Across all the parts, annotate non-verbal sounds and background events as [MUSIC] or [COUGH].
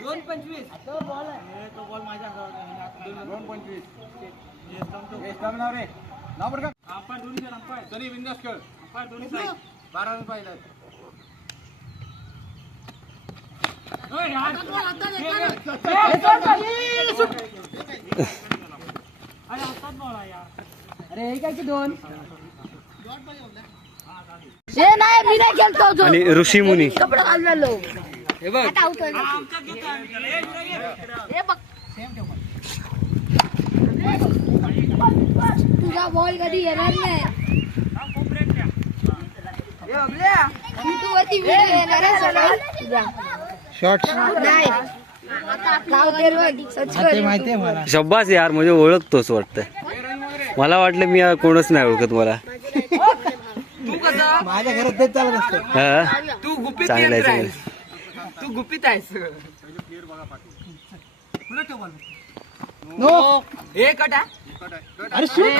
दोन. पंचवीस दोन पंचवीस रे नाव बरं का तरी बिंदास खेळ बारा रन पाहिजे अरे काय की दोन हे नाही मी नाही खेळतो आणि ऋषी मुनी. कपडे घाललेलो. हे बघ. आता out आहे. हे बघ. तुझा बॉल कधी येणार नाही. तू वरती व्हिडिओ येणार आहे सगळं तुझा शॉर्ट नाही. search कर. शब्बास यार म्हणजे ओळखतोच वाटतं. मला वाटलं मी कोणच नाही ओळखत मला. माझ्या घरात तेच चालत असतं. हा? तू गुपित चांगलं आहे, यंत्र चांगलं आहेस. तू गुपित आहेस नो. हे कटा अरे शूट.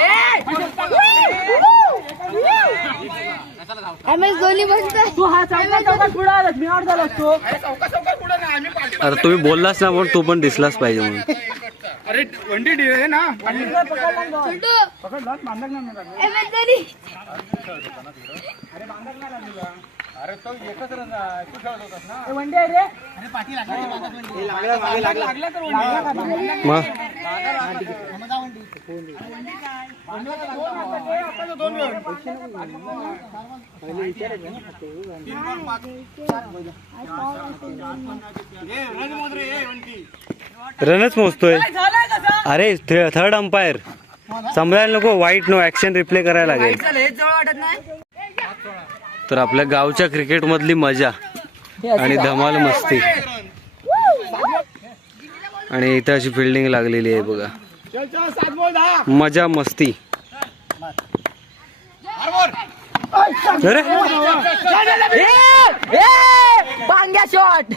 धोनी तू हा चौका चौका पुढे आलास. मी आठ झाला असतो. अरे तुम्ही बोललास ना म्हणून तू पण दिसलास पाहिजे म्हणून. अरे वंडी डी आहे ना? छोटू एम एस धोनी. अरे तो एकच रन. तू खेळत होतास ना. वंडे आहे रे. मग रनच मोजतोय. अरे थर्ड अंपायर समजायला नको वाईट नो ऍक्शन रिप्ले करायला लागेल. तर आपल्या गावच्या क्रिकेट मधली मजा आणि धमाल मस्ती. आणि इथं अशी फिल्डिंग लागलेली आहे बघा. चल चल सात बॉल दहा मजा मस्ती अरे पांग्या शॉट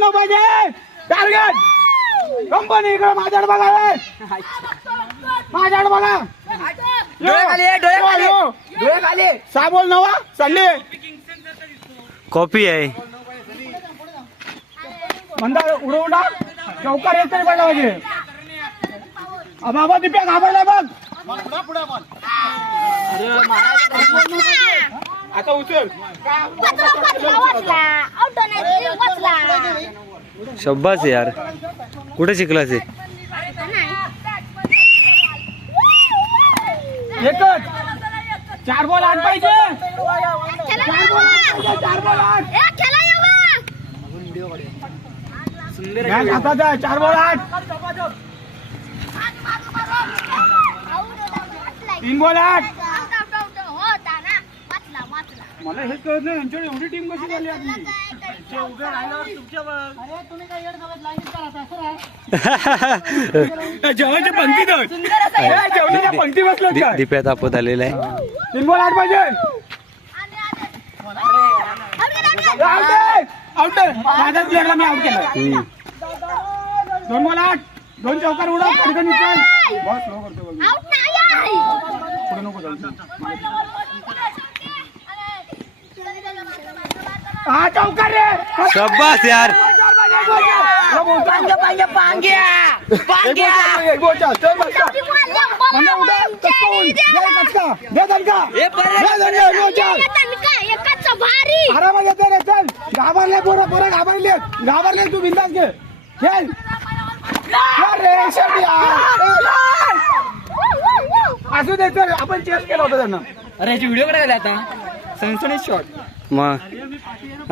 न पाहिजे. टार्गेट. कंपनी इकडे बघा बघा. डोळे खाली नवा चालले कॉपी आहे. मंदार उडवून टाक चौकार येत तरी पाहिजे पाहिजे बाबा दिप्या घाबरला बघ. आता उचल. नाही शब्बास यार. कुठे शिकलास हे? एकच. चार बॉल आठ पाहिजे. चार बॉल चार बॉल आठ. तीन बॉल आठ. मला हेच कळत नाही यांच्याकडे एवढी टीम कशी झाली आपली? [LAUGHS] जेवणाच्या पंक्तीत आहेत. जेवणाच्या पंक्ती दि- काय दिप्या तापत आलेला आहे. तीन बॉल आठ पाहिजे. आउट माझ्याच प्लेअरला मी आउट केलं. दोन बॉल आठ. दोन चौकार उडव पटकन उचल. बॉल स्लो करतो बघ. पुढे नको जाऊ. हा चौकार रे. शब्बास यार. हा, घाबरले पोरं पोरं घाबरले. घाबरले तू बिंदास घे. खेळ. असू दे आपण चेस केलं होतं त्यांना अरे ह्याची व्हिडिओ कडे आता सनसनीत शॉट मग?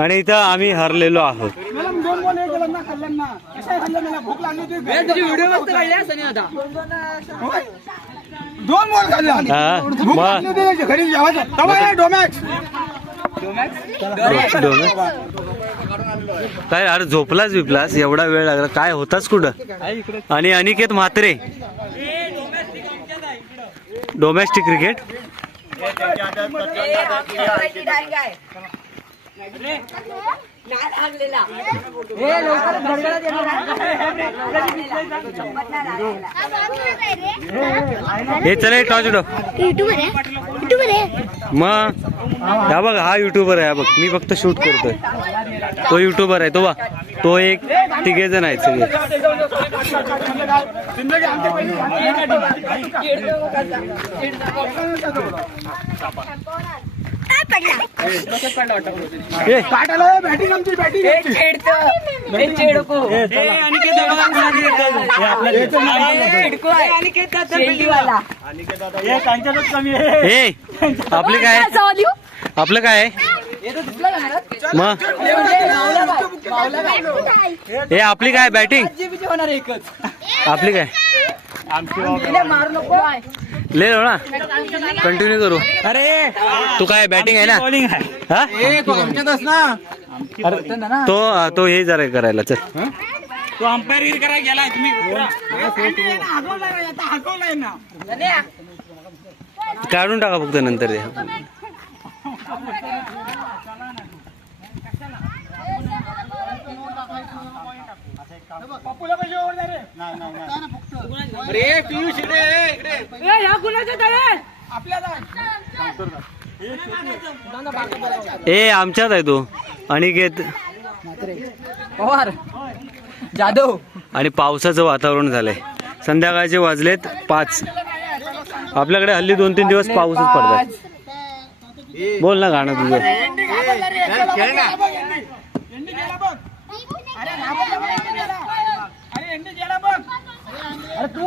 आणि इथं आम्ही हरलेलो आहोत. मला दोन बॉल हे केलं ना खाल्लं ना कसं खाल्लं मला भूक लागली होती तुझी व्हिडिओ मस्त काढली सनी आता. होय. दोन बॉल खाल्ले हा? भूक लागली मग होती घरी जेवायचं. तवा आहे डोमॅक्स. डोमे- काय अरे झोपलाच बिपलास? एवढा वेळ लागला. काय होताच कुठं? आणि अनिकेत म्हात्रे? डोमेस्टिक क्रिकेट हे चला युट्यूबर आहे. मग? हा बघ हा युट्यूबर आहे हा बघ. मी फक्त शूट करतोय. तो युट्यूबर आहे तो बा तो एक तिघे जण आहेत सगळे. बॅटिंग आमची बॅटिंग आपले काय? आपलं काय? आहे? मग? हे आपली काय बॅटिंग? आपली काय? ले लो ना कंटिन्यू करू. अरे. तू काय बॅटिंग आहे ना? बॉलिंग आहे. हा? तो तो तो हे जरा करायला चल. तो अंपायर करायला गेलाय तुम्ही काढून टाका फक्त नंतर हे. पप्पूला पैसे ओव्हर रे पियुष इकडे ए आमच्यात आहे तो. अनिकेत पवार जाधव. आणि पावसाचं वातावरण झालंय. संध्याकाळचे वाजलेत पाच. आपल्याकडे हल्ली दोन तीन दिवस पाऊसच पडतात. बोल ना गाणं तुझं खेळ ना एंडी गेला बघ अरे घाबरला बघ, एंडी गेला. अरे एंडी गेला बघ अरे तू!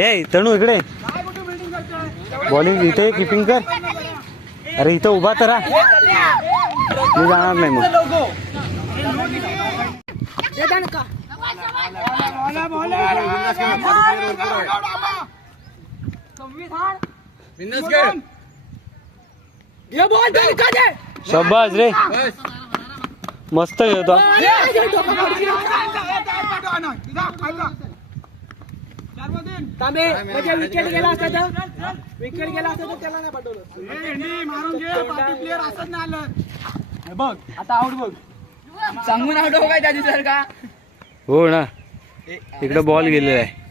ए तणू इकडे. काय कुठं बिल्डिंग करतोय बॉलिंग इथे किपिंग कर. अरे इथं उभा तर राहा. मी जाणार नाही मग. बोला शब्बाज रे. मस्त खेळतो विकेट गेला असता तर? विकेट गेला असता तर त्याला नाही पाठवलं. मारून घे बाकी प्लेअर असत नाही आलं बघ आता आउट बघ. सांगून आउट हो काय त्या दिवसार का? हो ना. इकडे बॉल गेलेला आहे.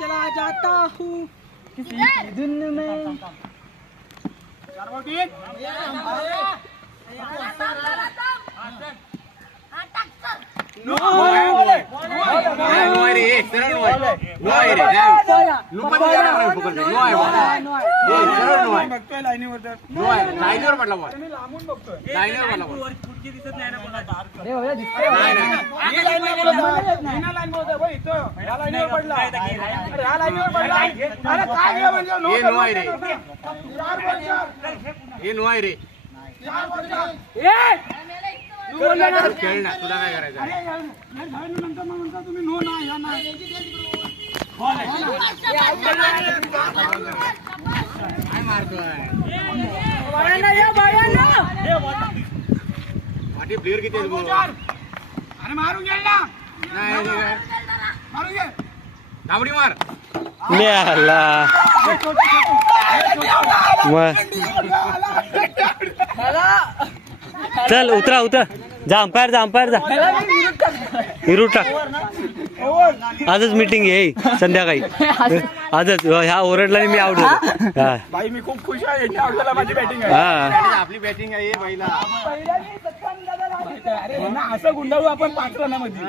चला जाता हूँ. किसी दिन में. चार बॉल तीन no no no no no no बघतोय लाईनीवर तर नो लाईनवर पडला बॉल मी लांबून बघतोय लाईनवर पडला बॉल ही लाईन नाही बोलत आहे. हिना लाईन बोलत आहे. बघ इथं. ह्या लाईनीवर पडला. अरे ह्या लाईनीवर पडला. अरे काय हे म्हणजे नो हे नो आहे रे. चार बॉल चार. हे नो आहे रे चार बॉल चार. ए! ना. खेळ ना तुला काय करायचं अरे मग म्हणता तुम्ही नो ना या ना काय मारतोय पाठी प्लेअर किती अरे मारून गेल ना नाही मारून मार चल उतरा उतरा. जा अंपायर जा अंपायर जा. हिरू टाक. आजच मीटिंग आहे संध्याकाळी. आजच ह्या ओरडला मी आउट होतो हा. भाई मी खूप खुश आहे माझी बॅटिंग आहे. हा. आपली बॅटिंग आहे पहिला अरे हे ना असं गुंडाळू आपण पाच रनामध्ये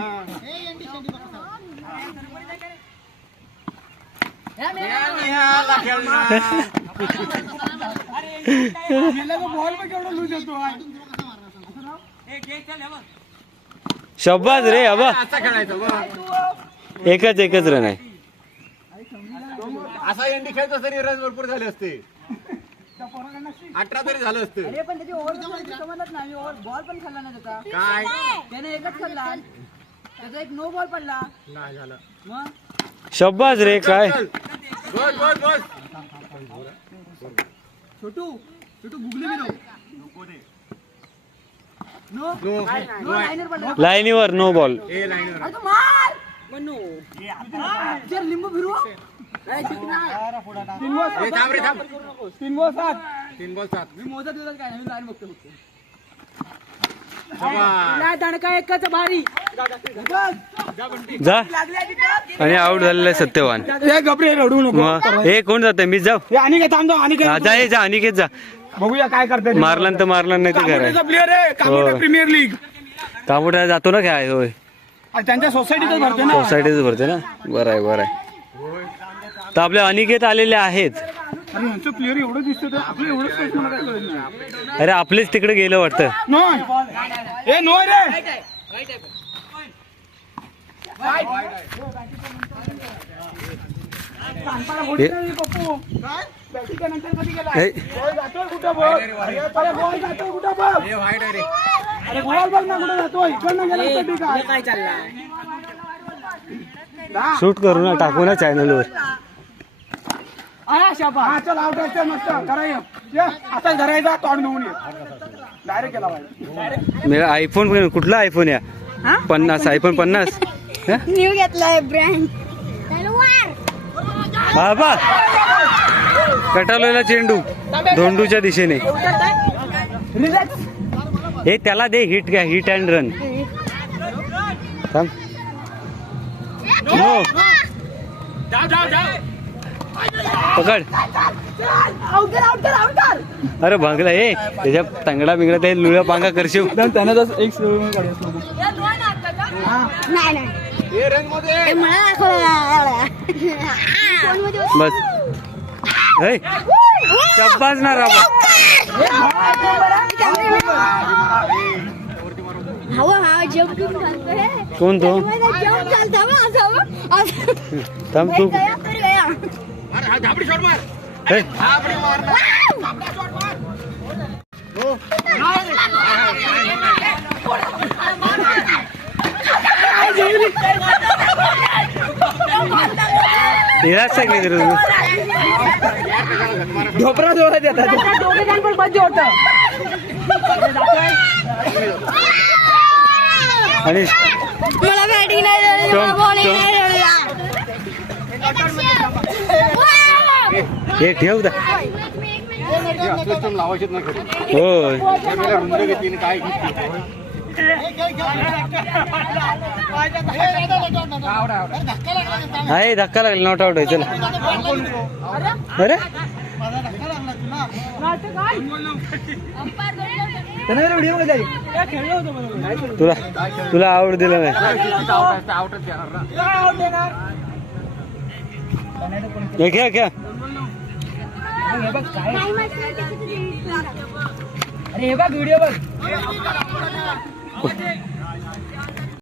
बॉल पण केवढा लूज होतो शब्बाज रे अबा एकच एकच रन आहे. असा एंडी खेळतो तरी रन भरपूर झाले असते. अठरा तरी झालं असतं. पण त्याची ओव्हर समजलंच नाही. ओव्हर बॉल पण खाल्ला ना त्याचा. काय? त्याने एकच खाल्ला. त्याचा एक नो बॉल पडला. नाही झालं. मग? शब्बाज रे काय? चल. बस बस बस. छोटू छोटू गुगली मी नो नो नो लाईनीवर नो बॉल ए लाईनवर अरे तू मार चल लिंबू फिरवू. नाही, जिंकणार. तीन बॉल ए, थांब रे थांब. तीन बॉल सात तीन बॉल सात मी मोजत बिजत काय? नाही मी लाईन बघतो फक्त. शाबास. नाही दणका एकच भारी. जा. आणि आउट झालेलं आहे सत्यवान. हे गबरे रडू नको. मग हे कोण जाते मी जाऊ. हे आणि काय थांब जाऊ आणि हा, जा हे जा अनिकेत जा. बघूया काय करते मारला तर मारला नाही तर प्लेअर आहे. कामोठा हो. प्रीमियर लीग तांबोट्या जातो ना काय? होय. त्यांच्या सोसायटीतच भरते ना. सोसायटीच भरते ना? बरं आहे बरं आहे. तर आपले अनिकेत आलेले आहेत. अरे यांचं प्लेअर एवढं दिसतं तर आपलं एवढं space मला काय कळत नाही. अरे आपलेच तिकडे गेलं वाटतं. ए रे. हे- हे, जातोय कुठं बॉल अरे बॉल जातोय कुठं अरे बॉल बघ ना कुठं जातोय. इकडनं गेला तर ठीक आहे. काय चाललंय. शूट करू ना टाकू ना चॅनलवर आया शाबा हा चल आउट मस्त. करा ये. ये, आता धरायचा तोंड घेऊन ये. डायरेक्ट आयफोन कुठला आयफोन या? पन्नास आयफोन पन्नास. हा? न्यू घेतलाय ब्रँड हा बा कटालोला चेंडू धोंडूच्या दिशेने. हे त्याला दे हिट घ्या हिट अँड रन पकड आउट कर आउट कर आउट कर अरे भांगला हे त्याच्या तांगडा बिंगडा ते लुळ्या पांगा करशील. त्यांना जसं एक नाही नाही. ए, मला दाखव. बस. [LAUGHS] हे शब्बाज ना राबा हवा हा जम्प घालतोय कोण तो जम्प चालतो बघ, असं बघ, असं. थांब तू गया तर गया. ढोपरा जोरात येतात दोघे जण पण होतं. आणि मला बॅटिंग नाही. हे ठेव दा. हे लावायचेच नाही आणि काय आहे धक्का लागला नॉट आउट आहे चला. अरे? तुला तुला आवड दिला नाही. हे घ्या घ्या. अरे हे बघ व्हिडिओ बघ. Look.